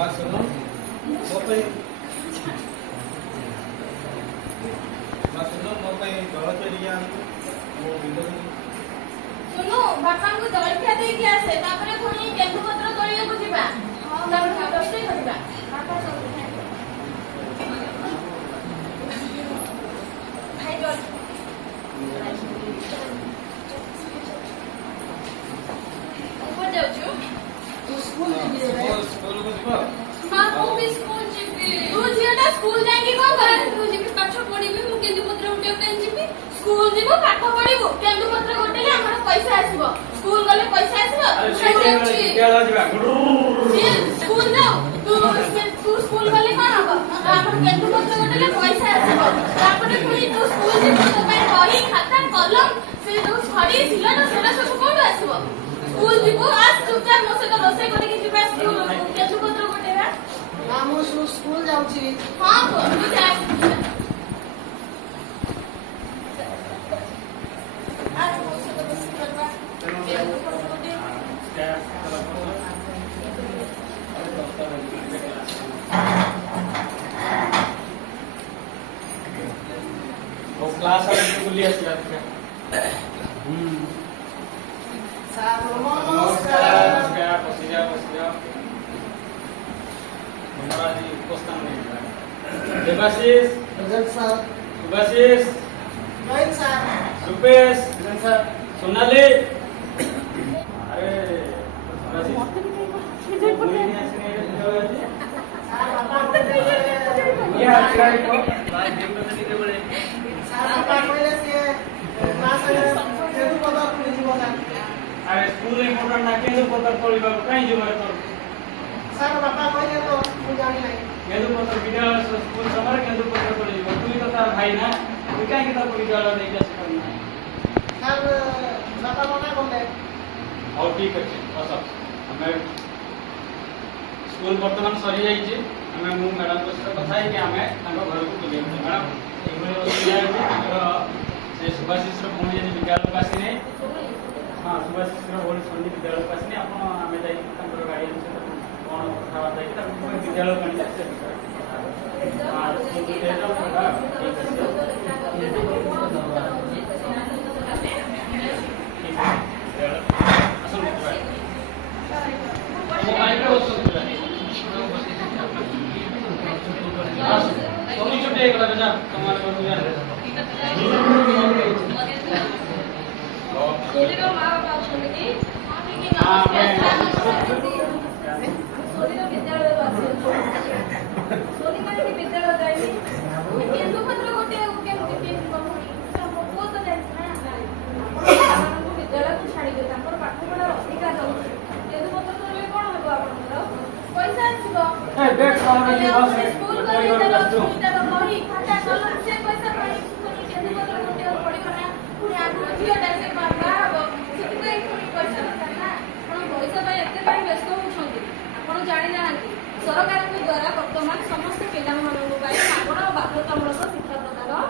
सुनो मोबाइल सुनो मोबाइल घर चलिया वो विंडो सुनो बापा को जलखिया दे के आसे तापरे कोनी केंदु पत्र तोलिया को जिबा तापर रोषे करबा बापा सब भाई जल ऊपर जाऊ छु स्कूल को जीवा हां को भी स्कूल जीबी तू झियाटा स्कूल जाके को करे तू जीबी पाठ पढिबी मु केंदु पत्र उठे के जीबी स्कूल जीबो पाठ पढिबो केंदु पत्र गोटेले हमर पैसा आसीबो स्कूल गले पैसा आसीबो विद्यालय जीवा स्कूल जाओ तू स्कूल गले कोन हबो हमर केंदु पत्र गोटेले पैसा आसीबो तापरे पुनी तू स्कूल जीबो तो भाई बही खाता कलम से तो छड़ी सिलट सेला सब कोड आसीबो स्कूल जीबो आज चुपचाप मोसे तो रोसे करे कि जीबा स्कूल केंदु पत्र गोटेरा हम स्कूल जाऊ छी हां तू जा आज मोसे तो बस करबा केंदु पत्र गोटे वो क्लास वाले बुली आसी सार नमस्कार नमस्कार बसिया हमारा जी उपस्थान नहीं देवाशीष प्रेजेंट सर सुभाषिष जय सर रुपेश सर सोनाली अरे सुभाषिष बुली नहीं आसी नहीं सर बापा ये अच्छा है को सर बापा कहले से क्लास केतु पदर पुनी जीव ना अरे स्कूल इम्पोर्टेंट ना केंद्र पत्र तोलिबा काई जो मारे तोर सर बापा कहले तो मु जानि नै केंद्र पत्र विद्यालय स्कूल समर केंद्र पत्र तोलिबा तू तो तार भाई ना तू काई के तार विद्यालय नहीं जा सकना सर बापा मना करले और ठीक अछि बस हमें स्कूल वर्तमान सरी जाई छी हमें मु मैडम को सहित କଥା है कि हमें तांको घर को बुलिए मैडम एगो सुविधा है तांको से सुभाषिष रो पुणी जे विद्यालय पास नहीं हां सुभाषिष रो बोली सन्नी विद्यालय पास नहीं अपन हमें जाई तांको गार्डियन से कोन कथा बात है कि तांको विद्यालय कनि से हां स्कूल के जो होगा ठीक है असल में मोबाइल पे सुन सोनी छुट्टी एक लगा जा तुम्हारे को जा सोनी का मां बाप छोड़ के हां मैं सोनी का विद्यालय वासी सोनी का विद्यालय जाई केंदु पत्र गोटे के वो तो जाई ना विद्यालय को छाड़ी दे तापर पाठ पढ़ा अधिकार रहउछ केंदु पत्र तोले कोन हेबो आपनकर पैसा आसीबो ए देख सामने की बस स्कूल को विद्यालय सुविधा बही खाता कलम से पैसा पाई सुनी केंदु पत्र गोटे पड़िबो ना पुनी आगु जियो डाइसे बाबा हबो सेति पे पैसा दरकार ना आपण पैसा पाई एते पाई व्यस्त होछंती आपण जानि नाहंती सरकार के द्वारा वर्तमान समस्त पिला मानन पाई आपण बाध्यतामूलक शिक्षा प्रदान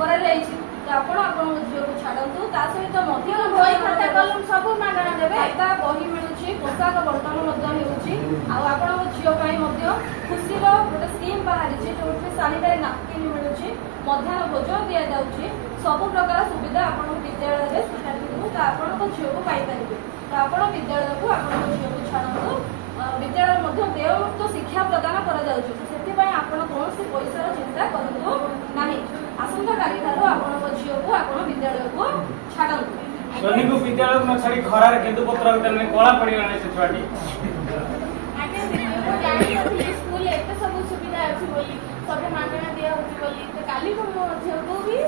करा जाईछि तो आपण आपण जियो को छाडंतु ता सहित मध्य बही खाता कलम सब मागणा देबे खाता बही मिलुछि पोशाक बर्तन मध्य हेउछि आ आपण जियो पाई मध्य खुशी रो गोटे स्कीम बाहरी छि जोठे सैनिटरी नैपकिन मिलुछि मध्याह्न भोजन दिया जाउछि सब प्रकार सुविधा आपण विद्यालय रे सुविधा को तो आपण को जियो को पाई परिबे तो आपण विद्यालय को आपण जियो को छाडंतु विद्यालय मध्य देयमुक्त शिक्षा प्रदान करा जाउछि सेति पई आपण कोनोसी पैसा रो चिंता करंतु नाही आसंता काली थारो आपण को जियो को आपण विद्यालय को छाडंतु सोनी को विद्यालय में छड़ी खरा रे केंदु पत्र में कोला पड़ी रहने से छुआटी आगे स्कूल एते सब सुविधा अछि बोली सब मागणा दिया होछि बोली तो काली को जियो को भी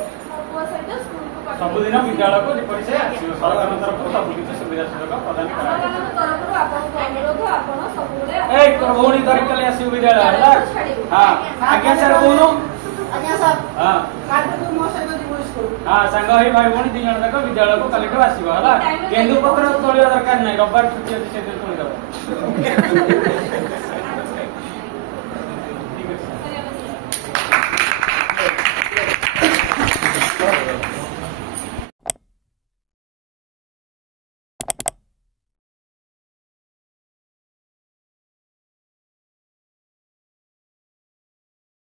वो सहित स्कूल को सब दिन विद्यालय को परिचय आछि सरकार तरफ सब किछ सुविधा सुविधा प्रदान करा सरकार तरफ रो आपण को अनुरोध आपण सब बेले ए तो भौणी तारीख के आसी विद्यालय हला हां आज्ञा सर बोलो आज्ञा सर हां काल को मो सहित जीव स्कूल हां संग होई भाई भौणी तीन जण तक विद्यालय को काली के आसीबो हला केंदु पत्र तोलिया दरकार नै रविवार छुट्टी अछि से दिन तोली दबो